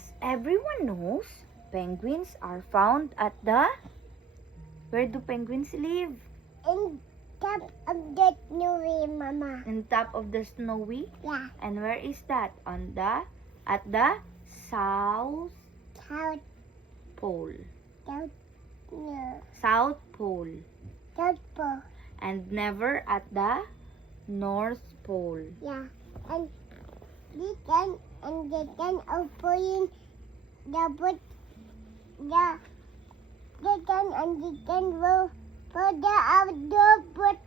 As everyone knows, penguins are found at the... Where do penguins live? In top of the snowy, Mama. On top of the snowy? Yeah. And where is that? At the South South, Pole. South, no. South Pole. South Pole. And never at the North Pole. Yeah. And they can open the boat. They can go for the other boat.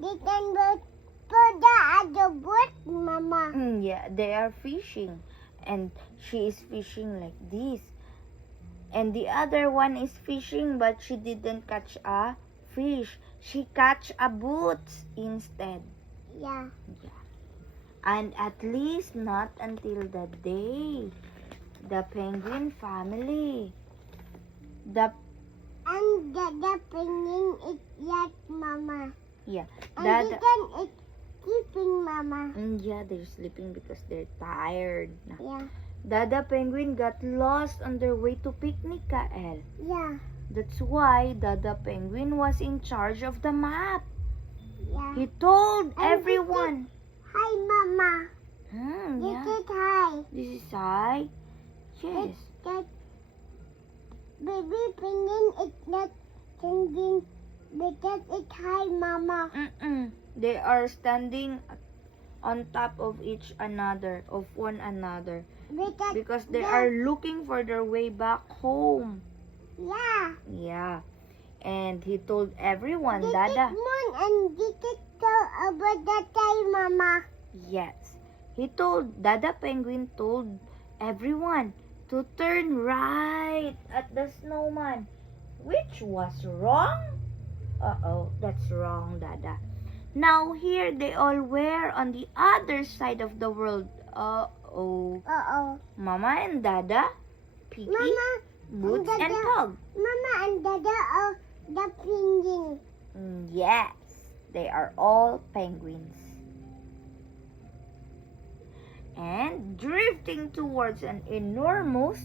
They can go for the other boat, Mama. Yeah, they are fishing. And she is fishing like this. And the other one is fishing, but she didn't catch a fish. She catch a boot instead. Yeah. Yeah. And at least not until the day the penguin family, the penguin is yet, Mama. yeah, And the, they can is sleeping, Mama. yeah, they're sleeping because they're tired. Yeah. Dada penguin got lost on their way to picnic, Kael. Yeah. That's why Dada penguin was in charge of the map. Yeah. He told And everyone. Hi, Mama. This Yeah. is hi. This is I. Yes. That baby penguin is not singing because it's hi, Mama. They are standing on top of one another, because they are looking for their way back home. Yeah. Yeah. And he told everyone, This Dada. is moon and this is so about that time, Mama. Yes. Dada penguin told everyone to turn right at the snowman, which was wrong. Uh-oh, that's wrong, Dada. Now here they all were on the other side of the world. Uh-oh. Uh-oh. Mama and Dada, Piggy, Mama, Boots, and and Dada. Pug. Mama and Dada are the penguin. Yes, they are all penguins. And drifting towards an enormous,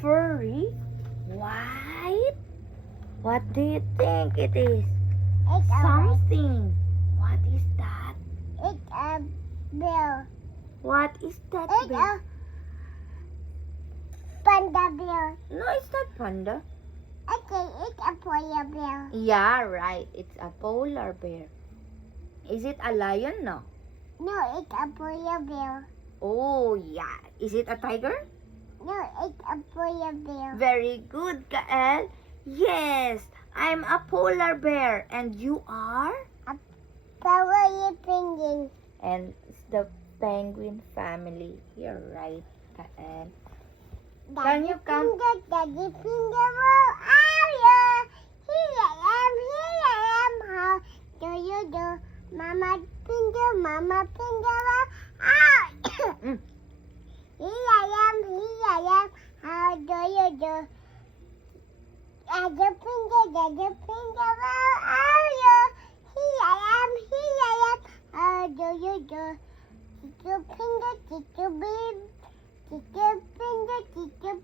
furry, white... What do you think it is? It's Something. What is that? It's a bear. What is that, It's bear? a panda bear. No, it's not panda. Okay, it's a polar bear. Yeah, right. It's a polar bear. Is it a lion? No. No, it's a polar bear. Oh, yeah. Is it a tiger? No, it's a polar bear. Very good, Kael. Yes, I'm a polar bear. And you are? Polar penguin. And it's the penguin family. You're right, Kael. Can you count? Daddy finger, where are you? Here I am. How do you do? Mama finger, where are you? Here I am. How do you do? Daddy finger, where are you? Here I am. How do you do? Chicken finger, babe. Chicken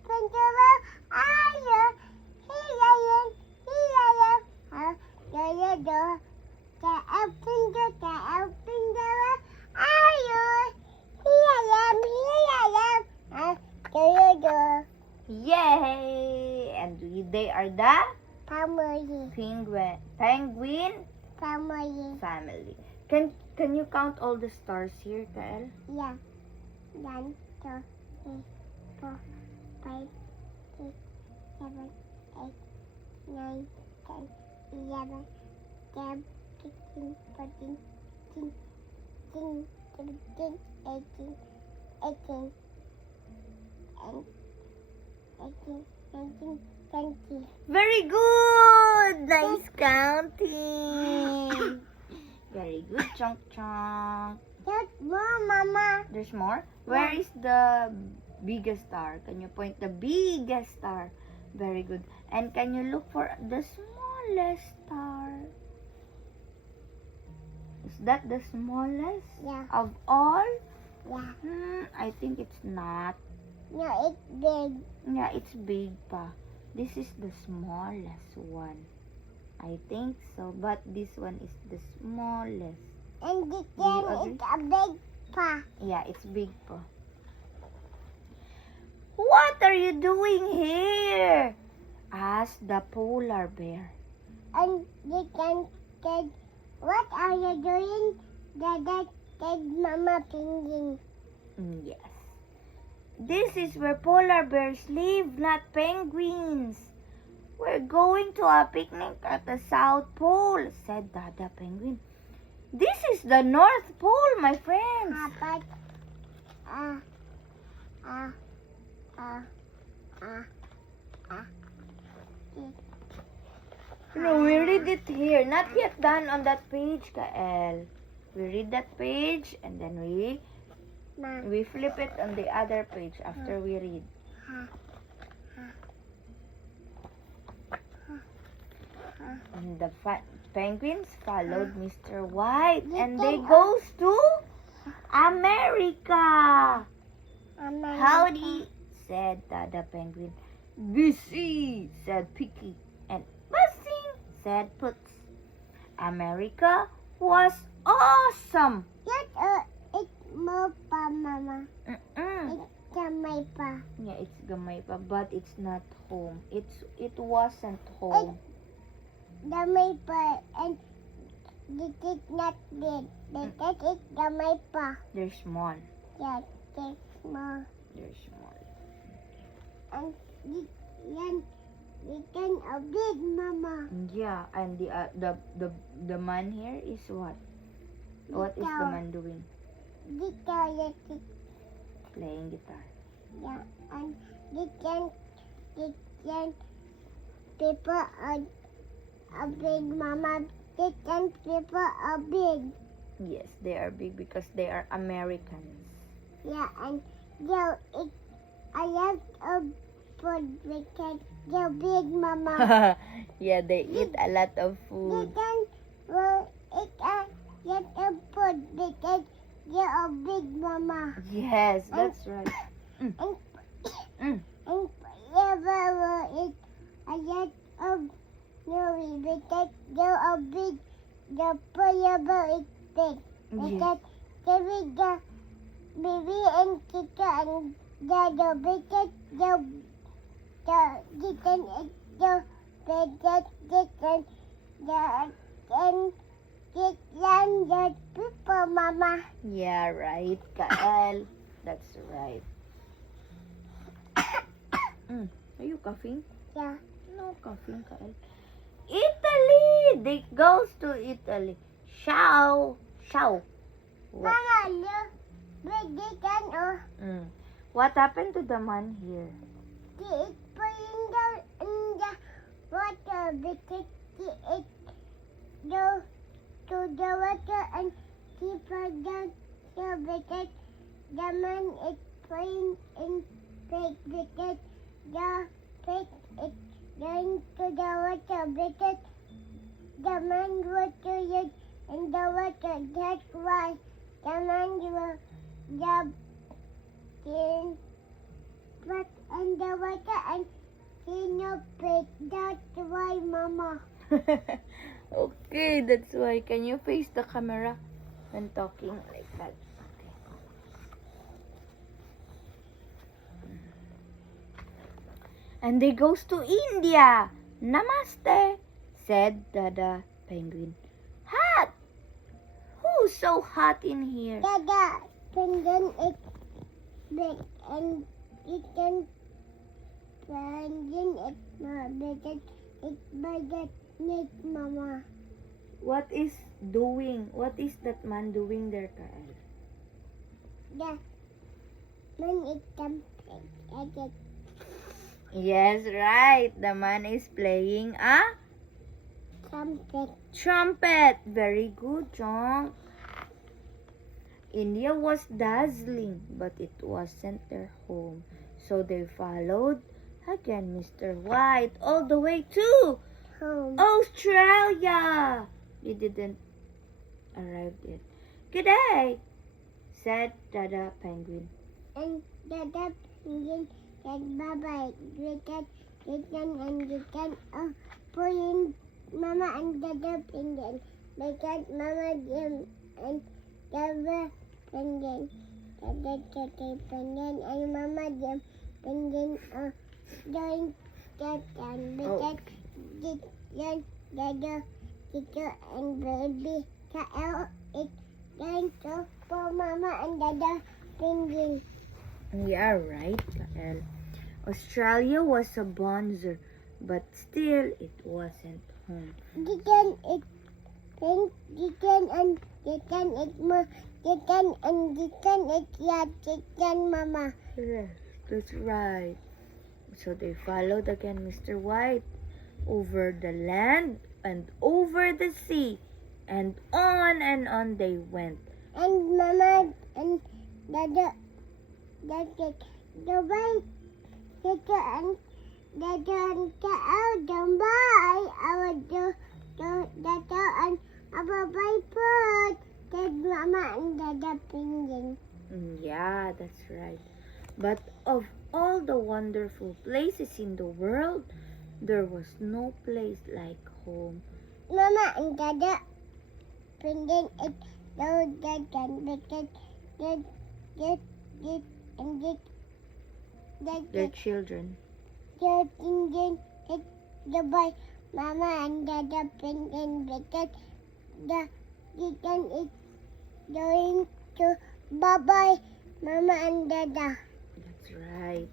finger, where are you? Here I am. How do you do? Cat finger, where are you? Here I am. How do you do? Yay! And they are the Family. penguin Family. family. Can you count all the stars here, Kael? Yeah. 1, 2, 3, 4, 5, 6, 7, 8, 9, 10, 11, 12, 13, 14, 15, 16, 17, 18, 18, and 18, 19, 20. Very good! Nice counting. Very good, Chonk Chonk. There's more, Mama. There's more? Where is the biggest star? Can you point the biggest star? Very good. And can you look for the smallest star? Is that the smallest Yeah. of all? Yeah. I think it's not. No, it's big. Yeah, it's big pa. This is the smallest one. I think so, but this one is the smallest. And this Do you one agree? is a big pa. Yeah, it's big pa. What are you doing here? Asked the polar bear. And this one said, what are you doing? Dada said, Mama Penguin. Yes. This is where polar bears live, not penguins. We're going to a picnic at the South Pole, said Dada Penguin. This is the North Pole, my friends. But, uh, uh, uh, uh, uh. No, we read it here. Not yet done on that page, Kael. We read that page and then Ma. we flip it on the other page after we read. And the penguins followed Mr. White and they goes to America. Howdy, said Dada Penguin. Busy, said Picky. And buzzing, said Puts. America was awesome. It's more pa, Mama. Mm-mm. It's my pa. Yeah, it's gamay pa, but it's not home. It wasn't home. The my pa and this is not big. That is the my pa. They're small. Yeah, it's small. They're small. And this one, this one a big, Mama. Yeah, and the man here is what? What is the man doing? This one is, Playing guitar. yeah, and this one people are big, Mama. This one people are big. Yes, they are big because they are Americans. Yeah, and they'll eat a lot of food because they're big, Mama. Yeah, they eat a lot of They food. can will eat a lot of food because they are big, Mama. Yes, that's right. And Mm. and forever will eat a lot of noodles because they are big. The forever is big. Yes. Because the baby and teacher and the biggest the chicken is the biggest chicken and chicken the people, Mama. Yeah, right, Kael. That's right. Are you coughing? Yeah. No coughing, Kael. Italy! They goes to Italy. Ciao. Ciao. What? Mama, look, big chicken or What happened to the man here? he is putting in the water because he is go to the water and he forgot so because the man is playing in pig because the pig is going to the water because the man was too young in the water. That's why the man will jump in the water and he no pig. That's why, Mama. Okay, that's why. Can you face the camera when talking like that? Okay. And they goes to India. Namaste, said Dada Penguin. Hot! Who's so hot in here? Dada, penguin is big and it can penguin is not big. It's bigger than Mama. What is doing? What is that man doing there, Kael? The man is jumping. Yes, right. The man is playing a Something. trumpet. Very good, John. India was dazzling, but it wasn't their home. So they followed again Mr. White all the way to Home. Australia. They didn't arrive yet. Good day, said Dada Penguin. and Dada Penguin said bye-bye. Chicken and chicken pulling Mama and Dada Penguin. Because Mama Jim and Dada Penguin. Dada Penguin and Mama Jim Penguin doing chicken. Because chicken, Dada, chicken and baby child is going to for Mama and Dada Penguin. Yeah, right, Kael. Australia was a bonzer, but still it wasn't home. Chicken is pink, chicken and chicken is more, chicken and chicken is yeah, chicken Mama. Yes, that's right. So they followed again Mr. White over the land and over the sea, and on they went. And Mama and Dada, the white chicken and Dada and cow don't buy our Dada and our bye that Mama and Dada Penguin. Yeah, that's right. But of all the wonderful places in the world, there was no place like home. Mama and Dada Penguin is so Dada because Their children. the Penguin is the boy. Mama and Dada Penguin because the chicken is going to bye-bye Mama and Dada. That's right.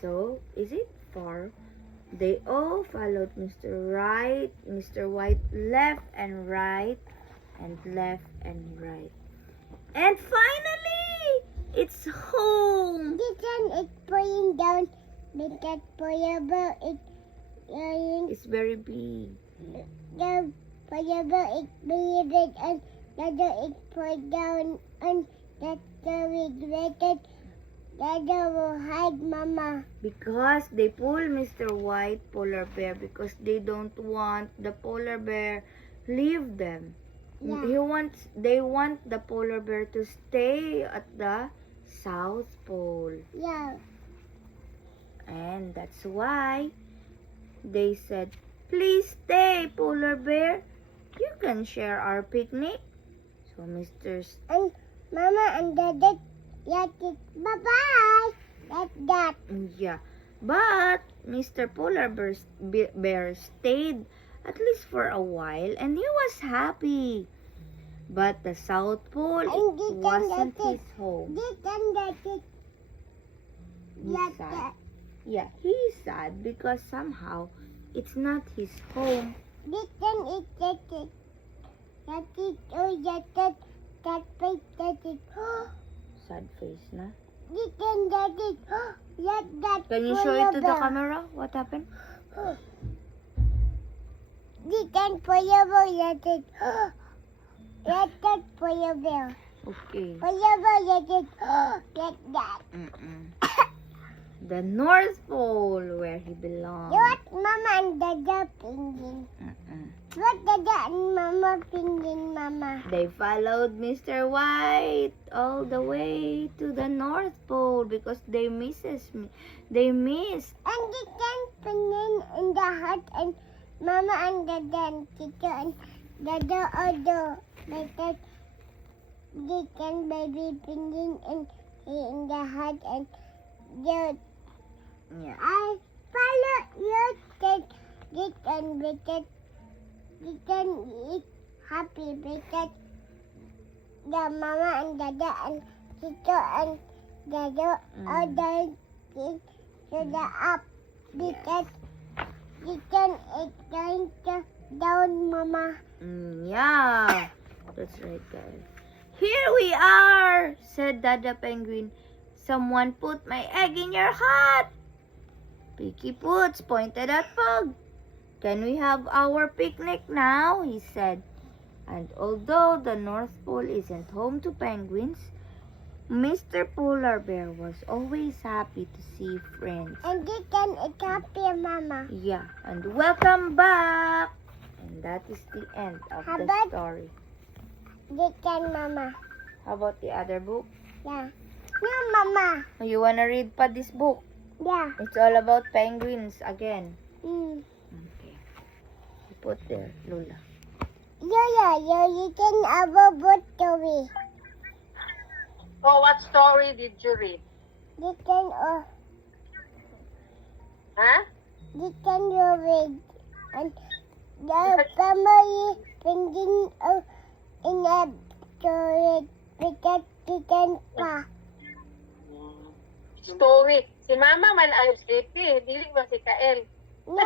So, is it far? They all followed Mr. White left and right, and left and right. And finally, it's home. Chicken is pulling down because forever is going. It's very big. The forever is big and Dada is pulled down and that's the regretted. Dada will hide Mama. Because they pull Mr. White polar bear because they don't want the polar bear leave them. Yeah. They want the polar bear to stay at the South Pole. Yeah. And that's why they said, "Please stay, polar bear. You can share our picnic." So And Mama and Dada, yeah, bye-bye. Like that. Yeah, but Mr. Polar Bear stayed at least for a while and he was happy. But the South Pole And he wasn't can his home. Chicken that is He's like sad. that. Yeah, he's sad because somehow it's not his home. Chicken is that it. That is oh that face that is. Sad face na. Chicken that is like that. Can you show it to the camera? What happened? Chicken forever like it. Like that forever. Okay. Forever like it. Like that. The North Pole where he belongs. What Mama and Dada Penguin? What Dada and Mama Penguin, Mama? They followed Mr. White all the way to the North Pole because they missed. And Chicken Penguin in the hut and Mama and Dada and Chicken and Dada other because Chicken baby Penguin and he in the hut and the Yeah. I follow you take Chicken because Chicken is happy because the Mama and Dada and Chicken and Dada are going to the up because Chicken is going to down Mama. Yeah. That's right, guys. Here we are, said Dada Penguin. Someone put my egg in your hut. Picky Poots pointed at Pug. Can we have our picnic now? He said. And although the North Pole isn't home to penguins, Mr. Polar Bear was always happy to see friends. And Chicken is happy, Mama. Yeah, and welcome back. And that is the end of How the about- story. Chicken, Mama. How about the other book? Yeah. No, Mama. Mama. Oh, you wanna read pa this book? Yeah. It's all about penguins again. Mm. Okay. You put there, Lola. You can about story. Oh, what story did you read? You can Huh? read. And the family penguin in a story because you can pa. Story. Si Mama man ay sleepy. Dili ba si Kael? No.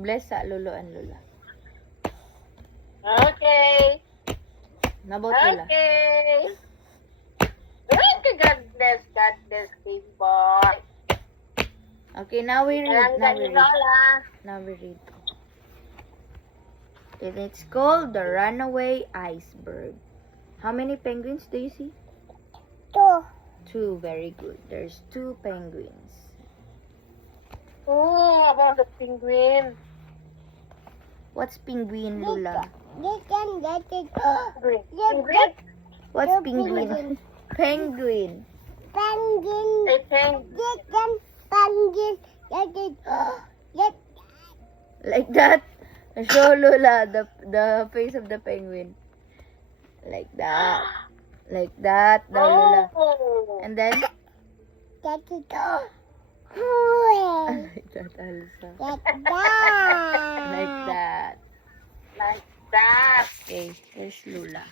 Bless sa Lolo and Lola. Okay. Nabot Lola. Okay. God bless, big boy. Okay, now we read. Now we read. Lola. Now we read. And it's called The Runaway Iceberg. How many penguins do you see? Two. 2. Very good. There's 2 penguins. Oh, about the penguin. What's penguin, Lola? You can get it. Penguin. You Penguin? get What's the penguin? Penguin. penguin. A penguin. You can penguin. Get it. Get Like that. Show Lola the face of the penguin. Like that. Like that. Now Lola. Oh. And then it. like that also. Like that. Like that. Like that. Okay, here's Lola.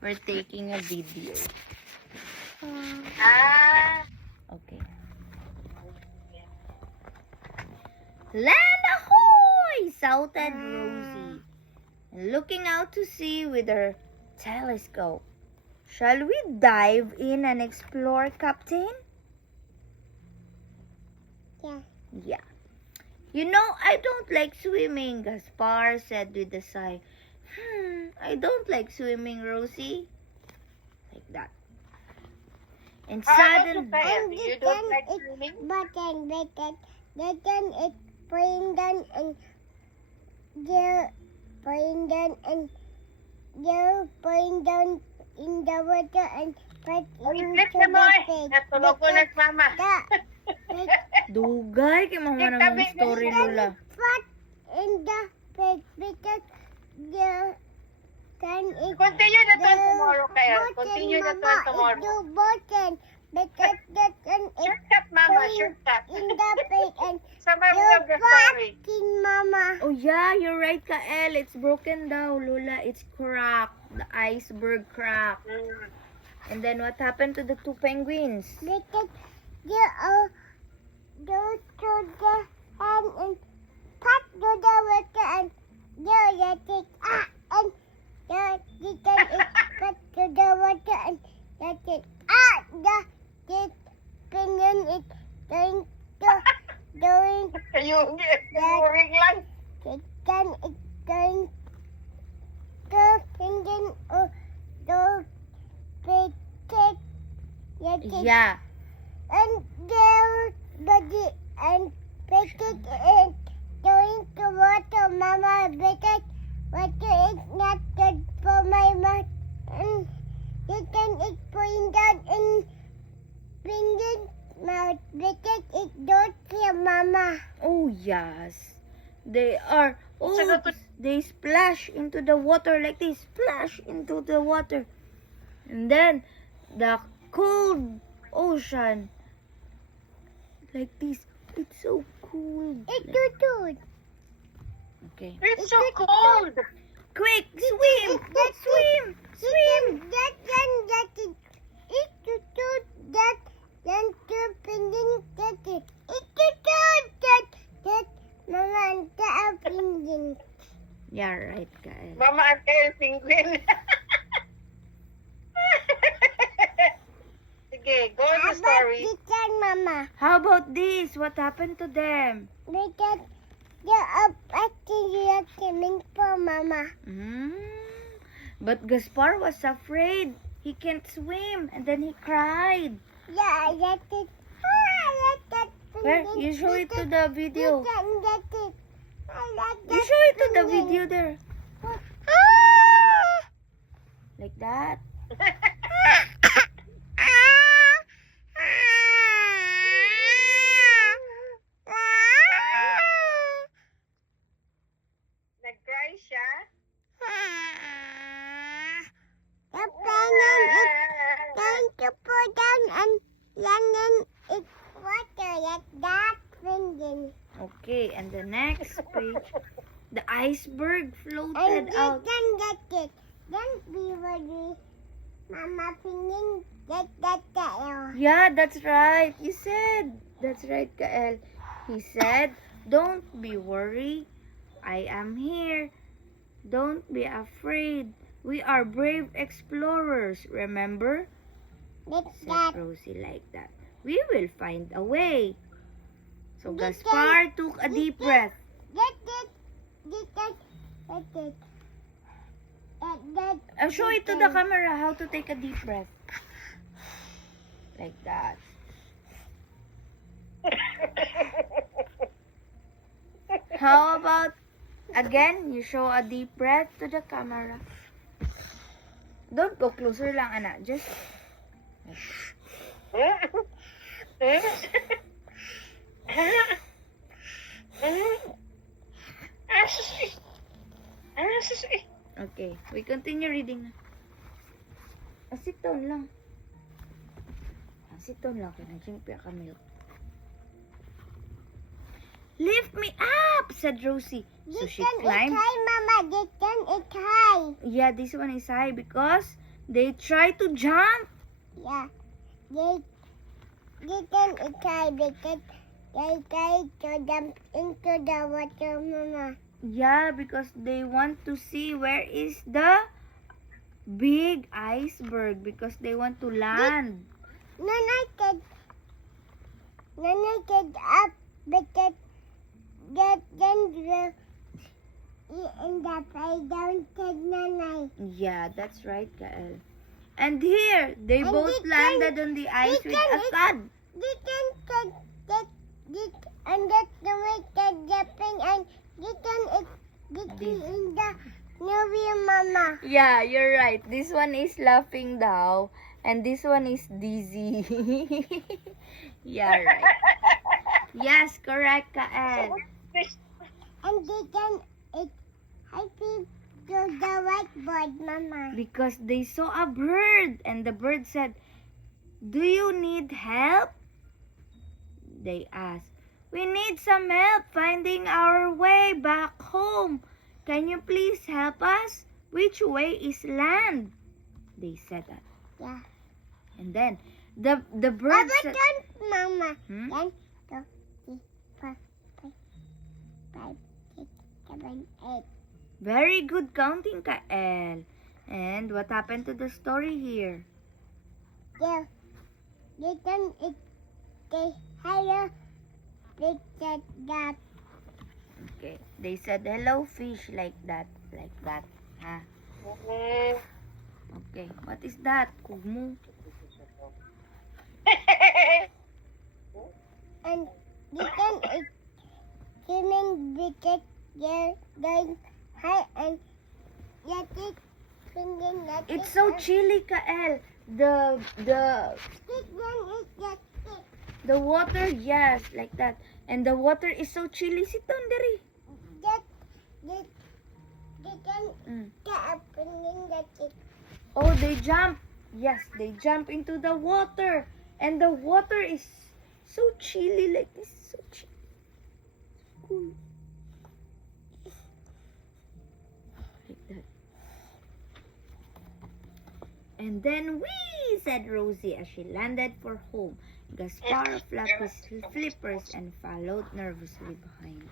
We're taking a video. Ah. Okay. Land ahoy! Shouted Rosie, looking out to sea with her telescope. Shall we dive in and explore, Captain? Yeah. Yeah. You know, I don't like swimming, Gaspar said with a sigh. I don't like swimming, Rosie. Like that. And suddenly... And You don't like swimming? Button. It's putting down and you're putting down and you're putting down in the water and put into Flip the na mo eh. pig. Natulog ko na si Mama. Dugay, kay mga namang story, Lola. Put in the pig because the can it Continue na to tomorrow, Kael. Continue na to Mama, tomorrow. the button because the can it Shortcut, Mama. Shortcut. in the pig and Summary the of the story. fucking Mama. Oh yeah, you're right, Kael. It's broken down, Lola. It's cracked. The iceberg cracked. And then what happened to the 2 penguins? Because you go to the hand and pat to the water and you let it and you can pat to the water and let it the penguin is going Yung boring lang. it can it's going to penguin to pick let it Yeah. and their body and pick it in going to water, Mama, because water is not good for my mouth. And you can eat putting down in penguin mouth because it don't feel, Mama. Oh yes. They are. Oh, Sagot to- they splash into the water like they splash into the water. And then the cold ocean like this. It's so cold. It's too good. Okay. It's so cold. Quick, swim! Swim! Swim! That it. It's too good. That then two penguin get it. It's too good. That Mama and the penguin. Yeah, right, Kael. Mama and Kael penguin. Sige, go to the story. Because Mama. How about this? What happened to them? Because you're up actually you're coming for Mama. But Gaspar was afraid. He can't swim. And then he cried. Yeah, I get it. I like that Where? penguin. You show it to the video. You can get it. I like that You show it to the penguin. video there. Ah! Like that. Nag-cry siya? The penguin is going to put down and then it's water like that penguin. Okay, and the next page, the iceberg And floated you out. can get it. Don't be worried. Mama penguin get that tail. Yeah, that's right. You said. That's right, Kael. He said, "Don't be worried. I am here. Don't be afraid. We are brave explorers, remember?" Like Said that. Rosie like that. "We will find a way." So You Gaspar took a deep breath. Get it. Get it. Get it. Show it to the camera how to take a deep breath. Like that. How about again, you show a deep breath to the camera. Don't go closer lang, anak. Just okay. We continue reading na. Sit down lang. Sit down lang. Kaya nag-drink ka milk. "Lift me up," said Rosie. So she climbed. It's high, Mama. It's high. Yeah, this one is high because they try to jump. Yeah. It's high because they try to jump into the water, Mama. Yeah, because they want to see where is the big iceberg because they want to land. Nana get up because then the in the playground said Nana. Yeah, that's right, Kael. And here, they And both they landed on the ice with a thud. They can take and that's the way they're jumping and they can in the movie, Mama. Yeah, you're right. This one is laughing now, and this one is dizzy. Yeah, right. Yes, correct, Kael. And they can happy to the whiteboard, Mama. Because they saw a bird, and the bird said, "Do you need help?" They asked. "We need some help finding our way back home. Can you please help us? Which way is land?" They said that. Yeah. And then the bird Papa, said, don't, Mama. Hmm? 1, 2, 3, 4, 5, 6, 7, 8. "Very good counting, Kael." And what happened to the story here? They can they hello. They said that. Okay. They said hello fish like that. Like that. Huh? Okay. What is that? Kumu. And they can swimming because they're going high and let it singing let It's it so chilly, Kael. The This one is just it. the water, yes, like that. And the water is so chilly. Sit down, Dari. That they can Mm. get up singing let it. Oh, they jump. Yes, they jump into the water. And the water is so chilly, like this. So chilly. Cool. Like that. And then whee, said Rosie as she landed for home. Gaspar flapped his flippers and followed nervously behind.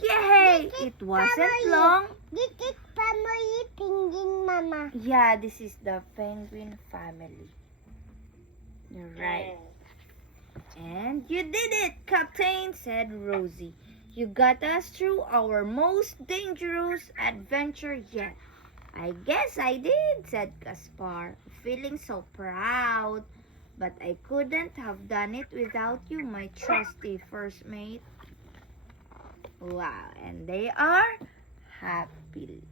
Yay! It wasn't long. This is family penguin, Mama. Yeah, this is the penguin family. You're right. And you did it, Captain, said Rosie. You got us through our most dangerous adventure yet. I guess I did, said Gaspar, feeling so proud. But I couldn't have done it without you, my trusty first mate. Wow, and they are happy.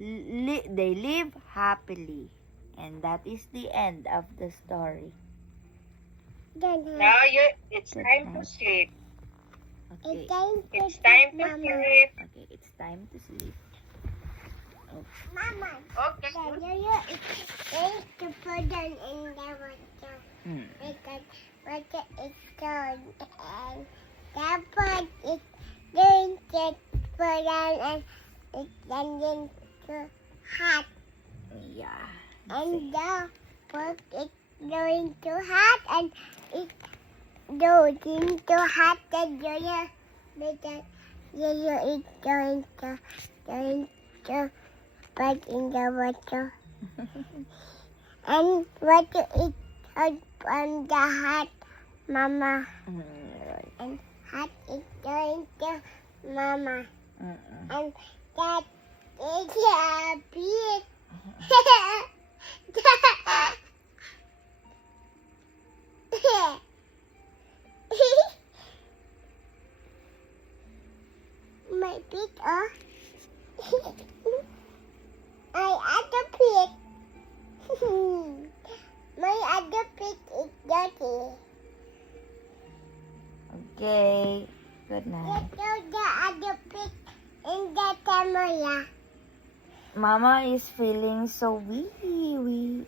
They live happily And that is the end of the story. Good night. Now it's Good time to night. sleep. Okay. It's time to It's time to Mama. sleep. Okay, it's time to sleep. Mama. Okay. It's time to put them in the water. Hmm. Because water is cold and that pot is going to put on and it's getting too hot. Yeah. And the pot is going too hot and it's going too hot and because you is going to put in the water. And water is hot on the hot, Mama. Right. And hot is going to Mama. Mm-mm. And that is a big. My feet are. My other feet. My other feet is dirty. Okay. Good night. Let's go the other feet in the camera. Mama is feeling so weak.